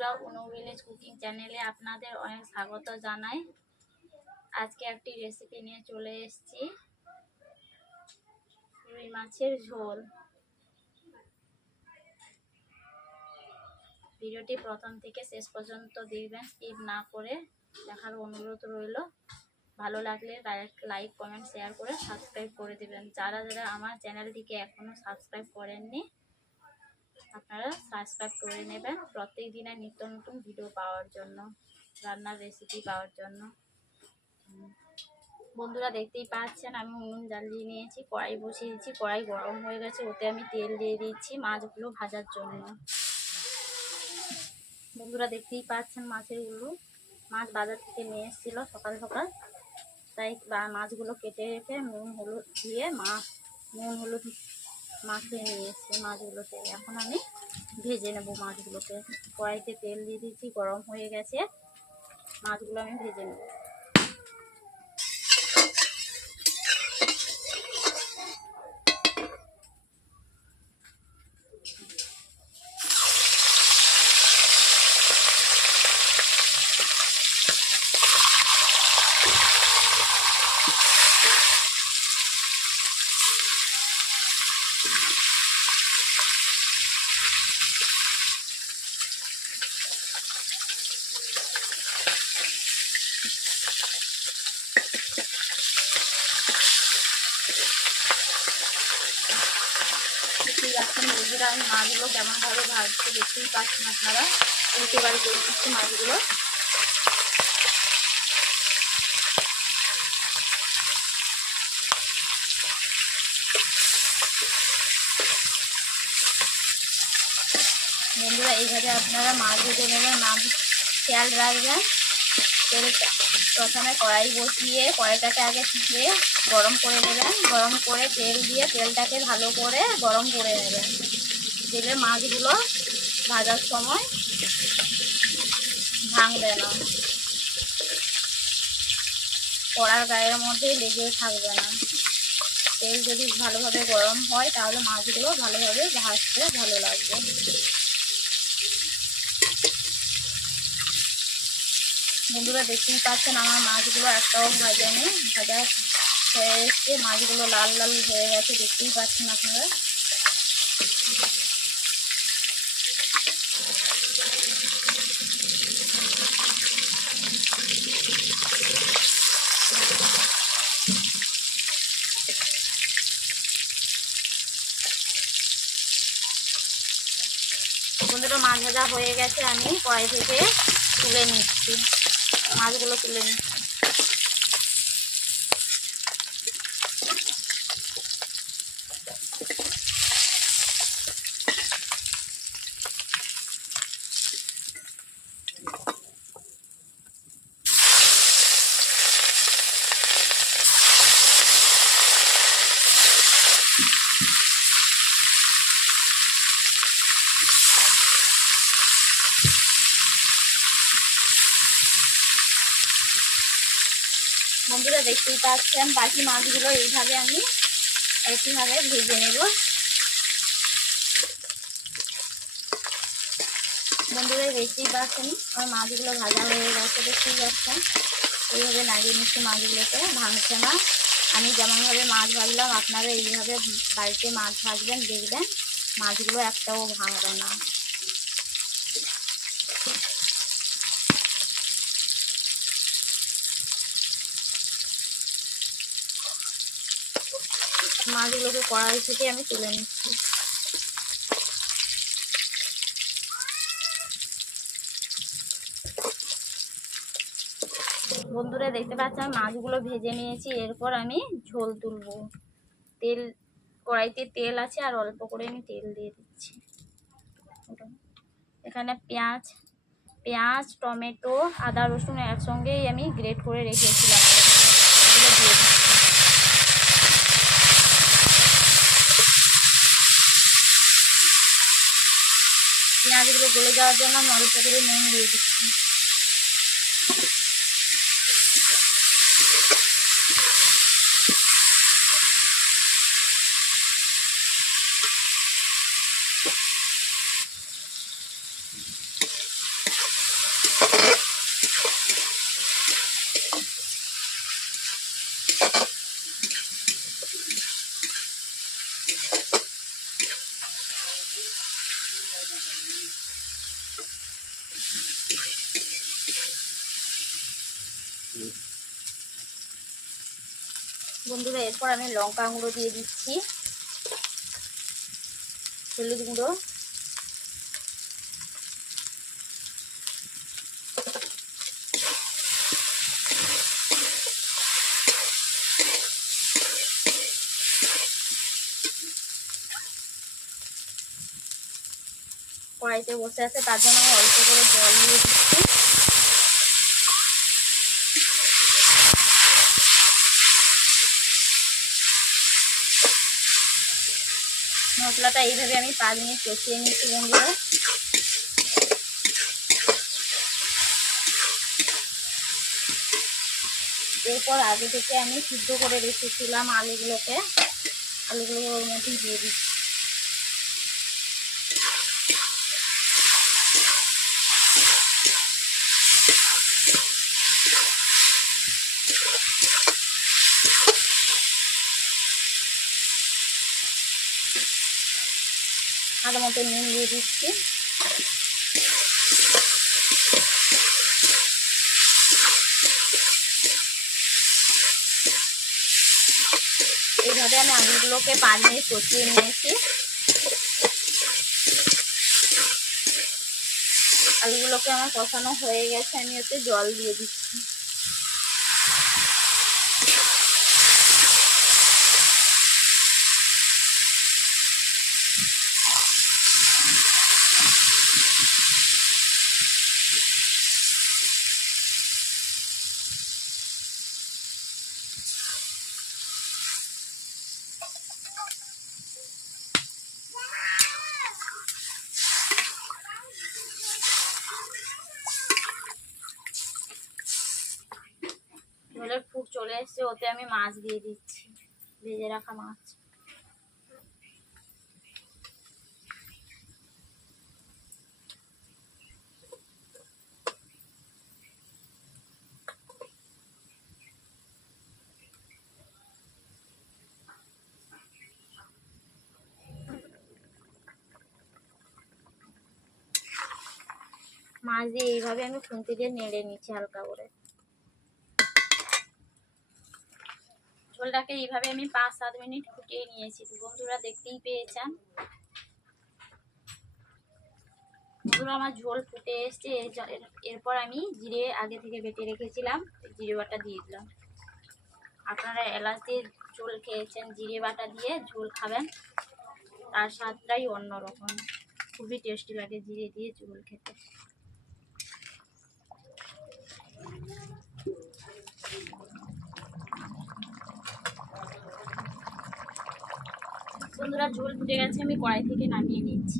বন্ধুরা, অনু village cooking চ্যানেলে আপনাদের অনেক স্বাগত জানাই। আজকে একটি রেসিপি নিয়ে চলে এসেছি, রুই মাছের ঝোল। ভিডিওটি প্রথম থেকে শেষ পর্যন্ত দেখবেন, স্কিপ না করে দেখার অনুরোধ রইল। ভালো লাগলে লাইক, কমেন্ট, শেয়ার করে সাবস্ক্রাইব করে দেবেন। যারা যারা আমার চ্যানেলটিকে এখনও সাবস্ক্রাইব করেননি, আপনারা সাবস্ক্রাইব করে নেবেন প্রত্যেক দিনের নিত্য নতুন ভিডিও পাওয়ার জন্য, রান্নার রেসিপি পাওয়ার জন্য। বন্ধুরা, দেখতেই পাচ্ছেন আমি উনুন জ্বালিয়ে নিয়েছি, কড়াই বসিয়ে দিয়েছি। কড়াই গরম হয়ে গেছে, ওতে আমি তেল দিয়ে দিচ্ছি মাছগুলো ভাজার জন্য। বন্ধুরা, দেখতেই পাচ্ছেন মাছ বাজার থেকে নিয়ে এসেছিল সকাল সকাল, তাই মাছগুলো কেটে রেখে নুন হলুদ দিয়ে মাখিয়ে নিয়ে এসেছি মাছগুলোকে। এখন আমি ভেজে নেব মাছগুলোকে। কড়াইতে তেল দিয়ে দিচ্ছি, গরম হয়ে গেছে, মাছগুলো আমি ভেজে নেব। বন্ধুরা, আমি মাছগুলো কেমনভাবে ভাজছি দেখতেই পাচ্ছেন আপনারা। উল্টেবারে করে দিচ্ছি মাছগুলো। বন্ধুরা, এইভাবে আপনারা মাছ ভেজে নেবেন। মাছ খেয়াল রাখবেন। প্রথমে কড়াই বসিয়ে কড়াইটাকে আগে দিয়ে গরম করে নেবেন। গরম করে তেল দিয়ে তেলটাকে ভালো করে গরম করে নেবেন। দিলে মাছগুলো ভাজার সময় ভাঙবে না, কড়ার গায়ের মধ্যে লেগে থাকবে না। তেল যদি ভালোভাবে গরম হয় তাহলে মাছগুলো ভালোভাবে ভাজতে ভালো লাগবে। বন্ধুরা, দেখতেই পাচ্ছেন আমার মাছগুলো একটাও ভাজা হয়ে এসছে। মাছগুলো লাল লাল হয়ে গেছে, দেখতেই পাচ্ছেন আপনারা। বন্ধুরা, মাছ ভাজা হয়ে গেছে, আমি কড়াই থেকে তুলে নিচ্ছি, মাছগুলো তুলে নিচ্ছি। বন্ধুরা, দেখতেই পাচ্ছেন বাকি মাছগুলো এইভাবে আমি একইভাবে ভেজে নেব। বন্ধুরা, দেখতেই পাচ্ছেন আমার মাছগুলো ভাজা হয়ে গেছে, দেখতেই পাচ্ছেন। এইভাবে নাড়িয়ে নিচ্ছি, মাছগুলোকে ভাঙছে না। আমি যেমনভাবে মাছ ভাজলাম আপনারা এইভাবে বাড়িতে মাছ ভাজবেন, দেখবেন মাছগুলো একটাও ভাঙবে না। মাছগুলোকে কড়াই থেকে আমি তুলে নিচ্ছি। বন্ধুরা, দেখতে পাচ্ছেন মাছগুলো ভেজে নিয়েছি। এরপর আমি ঝোল তুলবো। কড়াইতে তেল আছে, আর অল্প করে আমি তেল দিয়ে দিচ্ছি। এখানে পেঁয়াজ, টমেটো, আদা, রসুন একসঙ্গেই আমি গ্রেট করে রেখেছিলাম, এগুলো দিয়ে দিচ্ছি। পেঁয়াজগুলো গলে যাওয়ার জন্য আমি অল্প করে নুন দিয়ে দিচ্ছি। বন্ধুরা এরপর আমি লঙ্কা গুঁড়ো দিয়ে দিচ্ছি, হলুদ গুঁড়ো, কড়াইতে বসে আছে তার জন্য আমি অল্প করে জল দিয়ে দিচ্ছি। মশলাটা এইভাবে আমি 5 মিনিট কষিয়ে নিচ্ছি বন্ধুরা। এরপর আগে থেকে আমি সিদ্ধ করে রেখেছিলাম আলুগুলোকে ওর মধ্যে দিয়ে দিচ্ছি। স্বাদ মতো নুন দিয়ে দিচ্ছি। এইভাবে আমি আলুগুলোকে 5 মিনিট কষিয়ে নিয়েছি। আলুগুলোকে আমার কষানো হয়ে গেছে, আমি ওতে জল দিয়ে দিচ্ছি। ঝোলের ফুট চলে এসছে, ওতে আমি মাছ দিয়ে দিচ্ছি, ভেজে রাখা মাছ। মাছ দিয়ে এইভাবে আমি খুন্তি দিয়ে নেড়ে নিচ্ছি হালকা করে। ঝোলটাকে এইভাবে আমি 5-7 মিনিট ফুটিয়ে নিয়েছি। বন্ধুরা দেখতেই পেয়েছেন, বন্ধুরা আমার ঝোল ফুটে এসছে। এরপর আমি জিরে আগে থেকে বেটে রেখেছিলাম, জিরে বাটা দিয়ে দিলাম। আপনারা এলাচ দিয়ে ঝোল খেয়েছেন, জিরে বাটা দিয়ে ঝোল খাবেন, তার স্বাদটাই অন্যরকম, খুবই টেস্টি লাগে জিরে দিয়ে ঝোল খেতে। বন্ধুরা ঝোল ফুটে গেছে, আমি কড়াই থেকে নামিয়ে নিচ্ছি।